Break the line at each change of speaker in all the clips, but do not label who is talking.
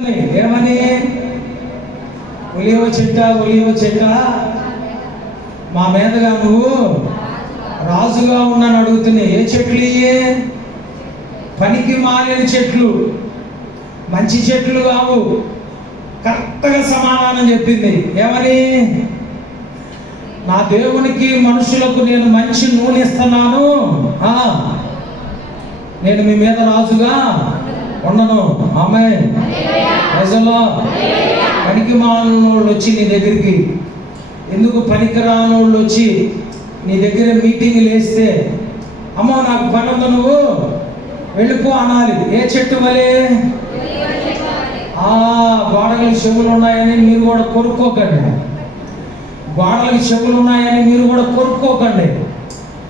ఏమని? ఒలివ చెట్ట ఒలివ చెట్ట. మా మీదగా నువ్వు రాజుగా ఉన్నాను అడుగుతున్నా. ఏ చెట్లు ఇయ్యే? పనికి మాలిన చెట్లు. మంచి చెట్లు కావు. కరెక్ట్గా సమాధానం చెప్పింది. ఏమని? నా దేవునికి మనుషులకు నేను మంచి నూనె ఇస్తున్నాను. నేను మీ మీద రాజుగా ఉండను. ఆమె ప్రజల్లో పనికి మాలోళ్ళు వచ్చి నీ దగ్గరికి. ఎందుకు పనికిరానోళ్ళు వచ్చి నీ దగ్గర మీటింగ్ వేస్తే అమ్మో నాకు పని ఉంది నువ్వు. వెళ్ళిపో అనాలి. ఏ చెట్టు వలే? ఆ గోడలకు చెవులు ఉన్నాయని మీరు కూడా కొనుక్కోకండి. గోడలకు చెవులు ఉన్నాయని మీరు కూడా కొనుక్కోకండి.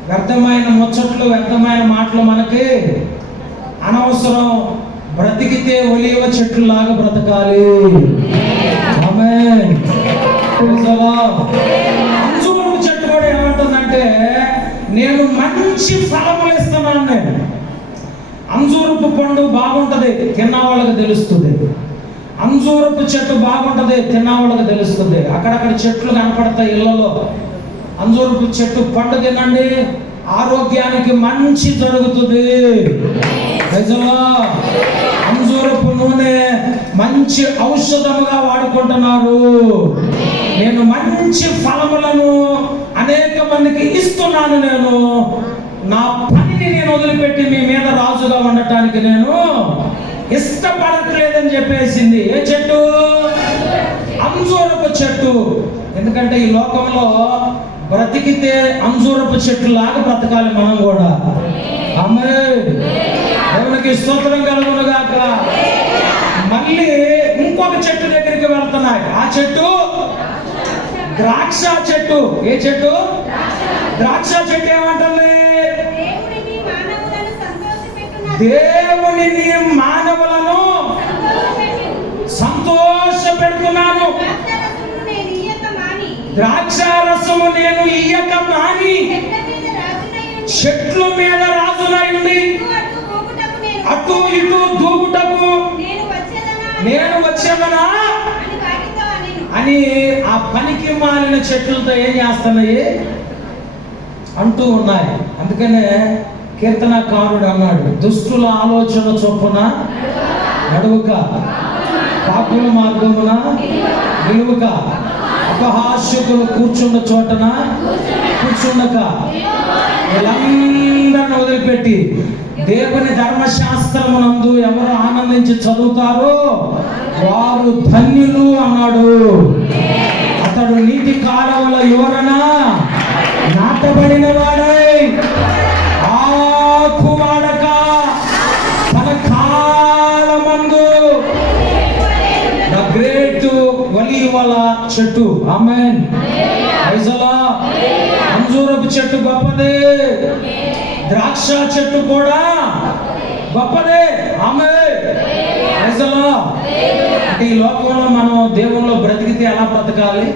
వ్యర్థమైన ముచ్చట్లు వ్యర్థమైన మాటలు మనకి అనవసరం. బ్రతికితే ఒలివ చెట్టులాగా బ్రతకాలి. ఆమేన్. ప్రైజలా. అంజూరపు చెట్టు కూడా ఏమంటుందంటే నేను మంచి ఫలములు ఇస్తున్నాను నేను అంజూరపు పండు బాగుంటది తిన్న వాళ్ళకి తెలుస్తుంది. అంజూరపు చెట్టు బాగుంటది తిన్న వాళ్ళకి తెలుస్తుంది. అక్కడక్కడ చెట్లు కనపడతాయి ఇళ్ళలో అంజూరపు చెట్టు పండు తినండి ఆరోగ్యానికి మంచి జరుగుతుంది. నిజమా? అంజూరపు మంచి ఔషధముగా వాడుకుంటున్నారు. నేను మంచి ఫలములను అనేక మందికి ఇస్తున్నాను నేను. నా పనిని నేను వదిలిపెట్టి మీ మీద రాజుగా ఉండటానికి నేను ఇష్టపడట్లేదని చెప్పేసింది. ఏ చెట్టు? అంజూరపు చెట్టు. ఎందుకంటే ఈ లోకంలో బ్రతికితే అంజూరపు చెట్టు లాగా బ్రతకాలి మనం కూడా. అమ్మే దేవునికి స్తోత్రం కలుగును గాక మళ్ళీ ఇంకొక చెట్టు దగ్గరికి వెళ్తున్నాయి. ఆ చెట్టు ద్రాక్ష చెట్టు. ఏ చెట్టు? ద్రాక్ష చెట్టు ఏమంటుంది?
దేవుడిని మానవులను.
సంతోష పెడుతున్నాను ద్రాక్ష రసము నేను ఇయ్యక మాని.
చెట్ల మీద రాజునై ఉండి,
రాజునైంది
అటు
ఇటు
నేను
వచ్చామనా?
అని
అని ఆ పనికి మాలిన చెట్లతో ఏం చేస్తున్నాయి? అంటూ ఉన్నాయి. అందుకనే కీర్తనకారుడు అన్నాడు దుష్టుల ఆలోచన చొప్పున నడువుక పాపుల మార్గమున నిలువుక అపహాస్యకులు కూర్చున్న చోటన కూర్చుండక వీళ్ళందరిని వదిలిపెట్టి దేవుని ధర్మశాస్త్రమునందు ఎవరు ఆనందించి చదువుతారో వారు ధన్యులు అన్నాడు. అతడు నీతి కాలవల యువరన నాటబడిన వాడై వలీవల చెట్టు. ఆమెన్. అంజూరపు చెట్టు గొప్పదే. ద్రాక్ష చెట్టు కూడా గొప్పదే. ఆమె అంటే ఈ లోకంలో మనం దేవుల్లో బ్రతికితే ఎలా బ్రతకాలి?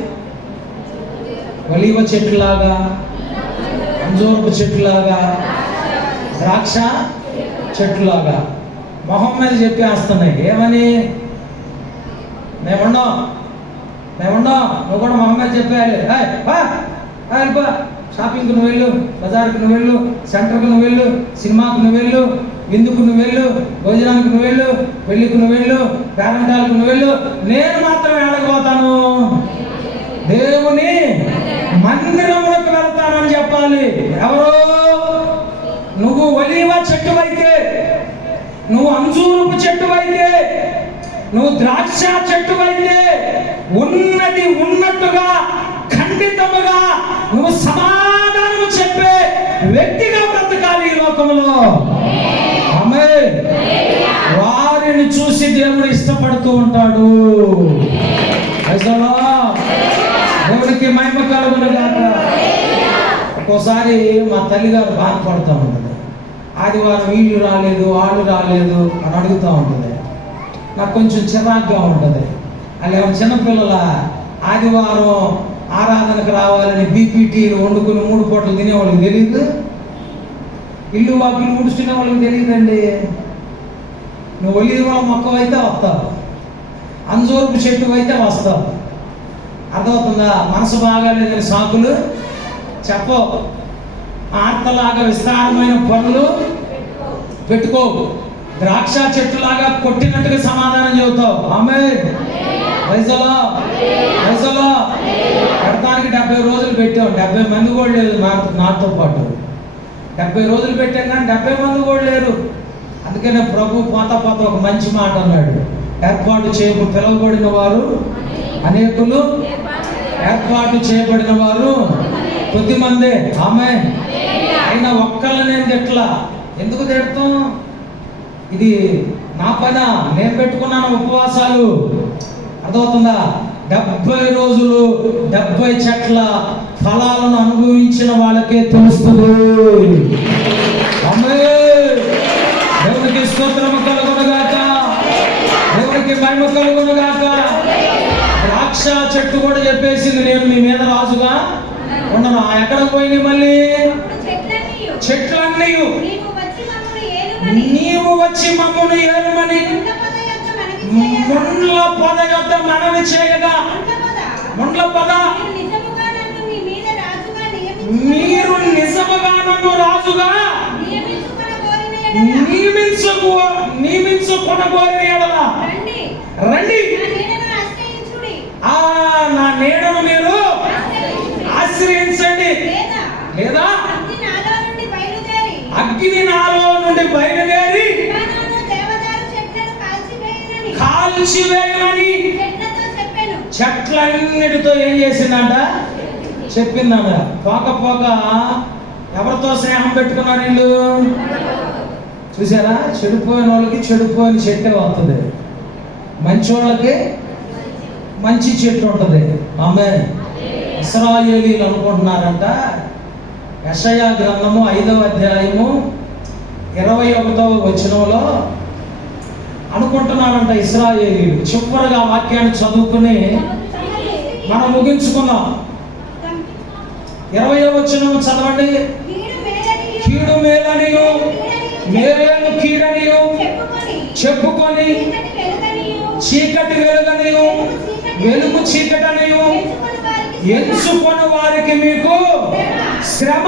ఒలివ చెట్టులాగా అంజూరపు చెట్టులాగా ద్రాక్ష చెట్టులాగా. మొహం మీద చెప్పేస్తున్నాయి ఏమని? మేమున్నాం. మేముండం నువ్వు కూడా మా అమ్మాయి చెప్పేయాలి హాయ్ పా, పా, షాపింగ్కి నువ్వు వెళ్ళు బజార్కి నువ్వు వెళ్ళు సెంటర్కి నువ్వు వెళ్ళు సినిమాకు నువ్వు వెళ్ళు విందుకు నువ్వు వెళ్ళు భోజనానికి నువ్వు వెళ్ళు పెళ్ళికి నువ్వు వెళ్ళు పేరంటాలకు నువ్వు వెళ్ళు. నేను మాత్రం వెళ్ళకపోతాను దేవుని మందిరములకు వెళ్తానని చెప్పాలి. ఎవరు? నువ్వు ఒలీవ చెట్టు అయితే నువ్వు అంజూరపు చెట్టు అయితే నువ్వు ద్రాక్ష చెట్టు అయితే ఉన్నది ఉన్నట్టుగా ఖండితముగా నువ్వు సమాధానం చెప్పే వ్యక్తిగా బ్రతకాలి ఈ లోకంలో. ఆమె వారిని చూసి దేవుడు ఇష్టపడుతూ ఉంటాడు. దేవుడికి మహిమ కలుగును ఒక్కోసారి మా తల్లిగారు బాధపడుతూ ఉంటుంది. ఆదివారం వీళ్ళు రాలేదు వాళ్ళు రాలేదు అని అడుగుతూ ఉంటుంది. నాకు కొంచెం చిరాగ్గా ఉంటుంది. వాళ్ళు చిన్నపిల్లల ఆదివారం ఆరాధనకు రావాలని బీపీటీలు వండుకుని మూడు పూటలు తినేవాళ్ళకి తెలియదు ఇల్లు వాకిలు ముడుచుకునే వాళ్ళకి తెలియదండి నువ్వు ఒలివ మొక్క అయితే వస్తావు. అంజూరపు చెట్టు అయితే వస్తావు. అర్థమవుతుందా? మనసు బాగాలేదని సాకులు? చెప్పవు ఆర్తలాగా విస్తారమైన పనులు? పెట్టుకోవు ద్రాక్ష చెట్టులాగా కొట్టినట్టుగా సమాధానం చెబుతావు. ఆమె రైజలో రైజలో పెడతానికి డెబ్బై రోజులు పెట్టాం డెబ్బై మంది కూడా లేదు నాతో నాతో పాటు. డెబ్బై రోజులు పెట్టాం కానీ డెబ్బై మంది కూడా లేరు. అందుకనే ప్రభు పోత పోత ఒక మంచి మాట అన్నాడు. ఏర్పాటు చేయకు పిలవబడిన వారు అనేకులు. ఏర్పాటు చేయబడిన వారు కొద్ది మందే. ఆమె అయినా ఒక్కళ్ళని నేను తిట్లా ఎందుకు తిడతాం? ఇది నా పైన? నేను పెట్టుకున్నాను ఉపవాసాలు. అర్థమవుతుందా? డెబ్బై రోజులు డెబ్బై చెట్ల ఫలాలను అనుభవించిన వాళ్ళకే తెలుస్తుంది. దేవునికి స్తోత్రము కలుగునుగాక. దేవునికి మహిమ కలుగునుగాక. ద్రాక్ష చెట్టు కూడా చెప్పేసింది నేను మీ మీద రాజుగా. ఉండను ఆ ఎక్కడ పోయింది మళ్ళీ? చెట్లన్నీ
నీవు వచ్చి మమ్మల్ని ఏలుమని. ముండ్ల పొద యొక్క
మనవి చేయగా
ముండ్ల పొద మీరు నిజముగా నన్ను రాజుగా
నియమించుకు నియమించుకొనబోయిన ఎడల.
రండి.
ఆ నా నీడను కాల్చివేయమని చెట్లన్నిటితో ఏం చేసిందంట? చెప్పిందంట. పోక పోక ఎవరితో స్నేహం పెట్టుకున్నారు వీళ్ళు? చూసారా? చెడిపోయిన వాళ్ళకి చెడిపోయిన చెట్టే వస్తుంది. మంచి వాళ్ళకి మంచి చెట్టు ఉంటుంది. ఆమె ఇస్రాయేలీలు అనుకుంటున్నారంట. యషయా గ్రంథము ఐదవ అధ్యాయము ఇరవై ఒకటవ వచనంలో అనుకుంటున్నారంట ఇస్రాయేలీలు. చివరిగా వాక్యాన్ని చదువుకుని మనం ముగించుకుందాం. ఇరవై వచ్చిన చదవండి.
కీడు మేలనియు
మేలను కీడనియు
చెప్పుకొని చీకటి వెలుగనియు
వెలుగు చీకటనియు
ఎంచుకొని వారికి
వారికి మీకు శ్రమ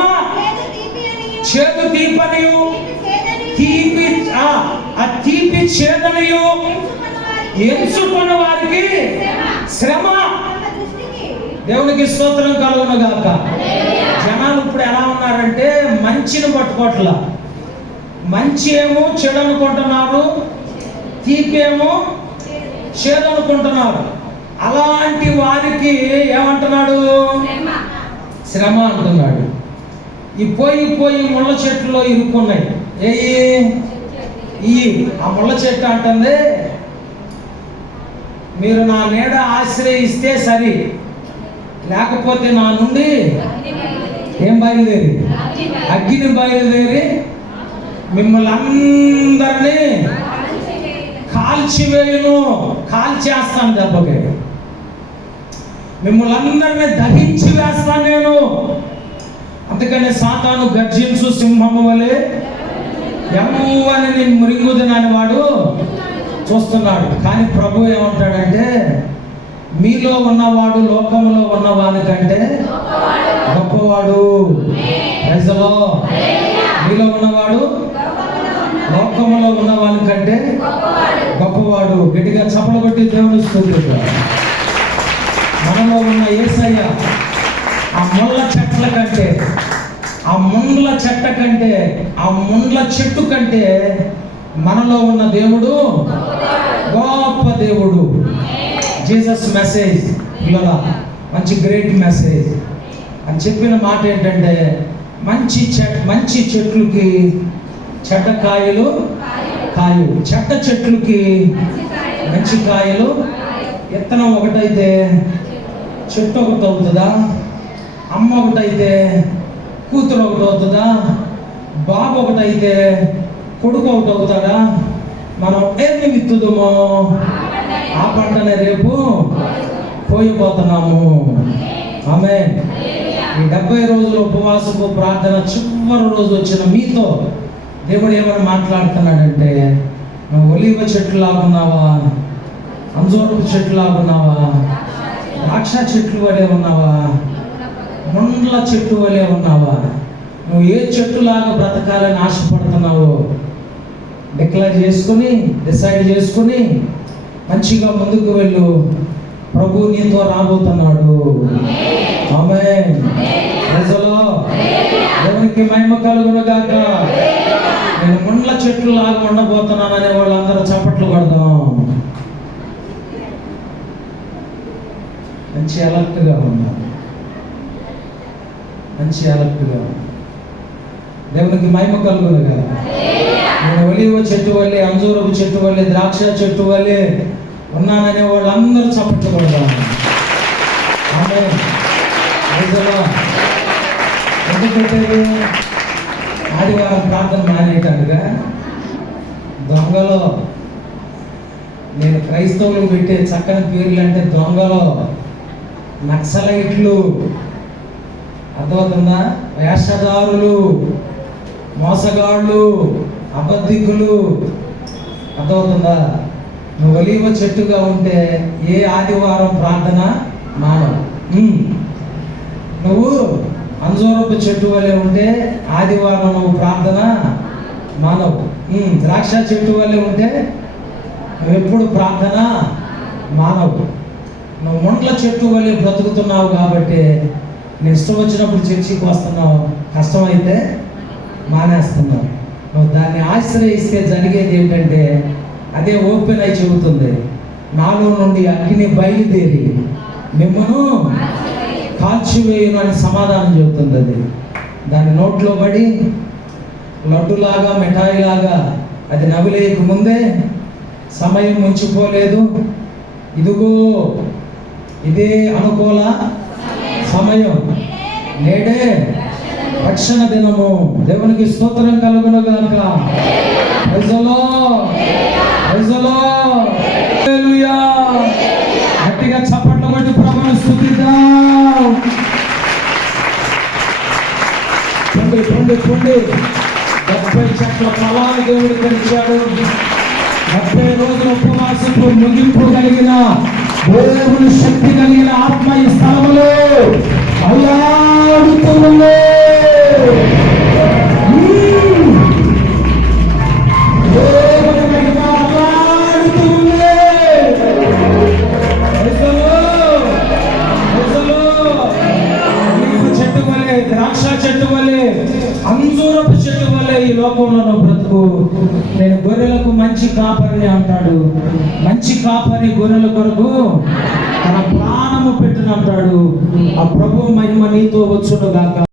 చేతు తీపి
తీపనియు
తీపి
ఆ తీపి చేదనియు
ఎంచుకొని వారికి శ్రమ.
దేవునికి స్తోత్రం కలుగును గాక జనాలు ఇప్పుడు ఎలా ఉన్నారంటే మంచిని పట్టుకోవట్ల మంచి ఏమో చెడు అనుకుంటున్నారు తీపేమో చేదు అనుకుంటున్నారు అలాంటి వారికి ఏమంటున్నాడు? శ్రమ. అంటున్నాడు. ఈ పోయి పోయి ముళ్ళ చెట్టులో ఇరుక్కున్నాయి. ఏ ఈ ఆ ముళ్ళ చెట్టు అంటుంది మీరు నా నీడ ఆశ్రయిస్తే సరి లేకపోతే నా నుండి ఏం బయలుదేరి? అగ్గిని బయలుదేరి మిమ్మల్ని అందరినీ కాల్చివేయును కాల్చేస్తాను దెబ్బకి. మిమ్మల్ని అందరినీ దహించి వేస్తాను నేను. అందుకని సాతాను గర్జించు సింహము వలె ఎమ్మని నేను మురింగుదనని వాడు చూస్తున్నాడు. కానీ ప్రభు ఏమంటాడంటే మీలో ఉన్నవాడు లోకంలో ఉన్నవాని కంటే గొప్పవాడు. ప్రజలో మీలో ఉన్నవాడు లోకంలో ఉన్నవాని కంటే గొప్పవాడు. గట్టిగా చప్పలు కొట్టి దేవుడు స్తుతిద్దాం. మనలో ఉన్న ఏ ముండ్ల చెట్ట కంటే ఆ ముండ్ల చెట్టు కంటే మనలో ఉన్న దేవుడు గొప్ప దేవుడు. జీసస్ మెసేజ్ పిల్లల మంచి గ్రేట్ మెసేజ్. అని చెప్పిన మాట ఏంటంటే మంచి చెట్ మంచి చెట్లుకి చెడ్డ కాయలు కాయలు చెడ్డ చెట్లుకి మంచి కాయలు. విత్తనం ఒకటైతే చెట్టు ఒకటి అవుతుందా అమ్మ ఒకటైతే కూతురు ఒకటి అవుతుందా? బాబు ఒకటైతే కొడుకు ఒకటి అవుతాడా? మనం ఏమి విత్తుదమో? ఆ పంటనే రేపు పోయిపోతున్నాము. ఆమె ఈ డెబ్బై రోజుల ఉపవాసపు ప్రార్థన చివరి రోజు వచ్చిన మీతో దేవుడు ఏమని మాట్లాడుతున్నాడంటే నువ్వు ఒలివ చెట్లు లాగున్నావా? అంజూరపు చెట్లు ఉన్నావా ద్రాక్ష చెట్లు వలె ఉన్నావా? ముండ్ల చెట్టు వలె ఉన్నావా? నువ్వు ఏ చెట్టులాగా బ్రతకాలని ఆశపడుతున్నావో డిక్లేర్ చేసుకుని డిసైడ్ చేసుకుని మంచిగా ముందుకు వెళ్ళు. ప్రభు నీతో రాబోతున్నాడు. ఆమె ప్రజలో దేవునికి మహిమ కలుగును గాక నేను ముండ్ల చెట్లు లాగా ఉండబోతున్నాను అనే వాళ్ళందరూ చప్పట్లు కొడదాం. మంచి అలర్ట్గా ఉన్నారు. మంచి అలర్ట్గా దేవునికి మహిమ కలుగును కదా నేను ఒలివ చెట్టు వల్లే అంజూరపు చెట్టు వల్లే ద్రాక్ష చెట్టు వల్లే ఉన్నాననే వాళ్ళందరూ చప్పట్లు కొడదాం ఆదివారం ప్రార్థన మానేటట్టుగా దొంగలో. నేను క్రైస్తవులు పెట్టే చక్కని పేర్లు అంటే దొంగలో. నక్సలైట్లు. అర్థమవుతుందా? వేషధారులు మోసగాళ్ళు అబద్ధికులు. అర్థమవుతుందా? నువ్వు ఒలివ చెట్టుగా ఉంటే ఏ ఆదివారం ప్రార్థన? మానవు. నువ్వు అంజూరపు చెట్టు వలె ఉంటే ఆదివారం నువ్వు ప్రార్థన? మానవు. ద్రాక్ష చెట్టు వలె ఉంటే నువ్వు ఎప్పుడు ప్రార్థన? మానవు. నువ్వు ముండ్ల చెట్టు వలె బ్రతుకుతున్నావు కాబట్టి నీ ఇష్టం వచ్చినప్పుడు చర్చికి వస్తున్నావు కష్టమైతే మానేస్తున్నావు. నువ్వు దాన్ని ఆశ్రయిస్తే జరిగేది ఏంటంటే అదే ఓపెన్ అయి చెబుతుంది. నాలో నుండి అగ్ని బయలుదేరి మిమ్మను కాల్చివేయను అని సమాధానం చెబుతుంది అది. దాని నోట్లో పడి లడ్డులాగా మిఠాయిలాగా అది నవిలేయక ముందే సమయం ఉంచిపోలేదు. ఇదిగో ఇదే అనుకూల సమయం. నేడే రక్షణ దినము. దేవునికి స్తోత్రం కలుగును గాక ప్రజలో ప్రజలో గట్టిగా చప్పట్లు కొట్టి ప్రభుని స్థుతిద్దాం పొండి పొండి పొండి డెబ్బై చెట్ల ఫలాలు దేవుడు తెరిచాడు. డెబ్బై రోజుల ఉపవాసపు ముగింపు కలిగిన దేవుని శక్తి కలిగిన ఆత్మ ఈ స్థలంలో అల్లాడుతుంది చెట్టు వలె ద్రాక్ష చెట్టు అంజూరపు చెట్టు ఈ లోకంలో బ్రతుకు నేను గొర్రెలకు మంచి కాపరిని అంటాడు. మంచి కాపరి గొర్రెల కొరకు తన ప్రాణము పెట్టినట్టాడు. ఆ ప్రభు మహిమ నీతో వచ్చును గాక.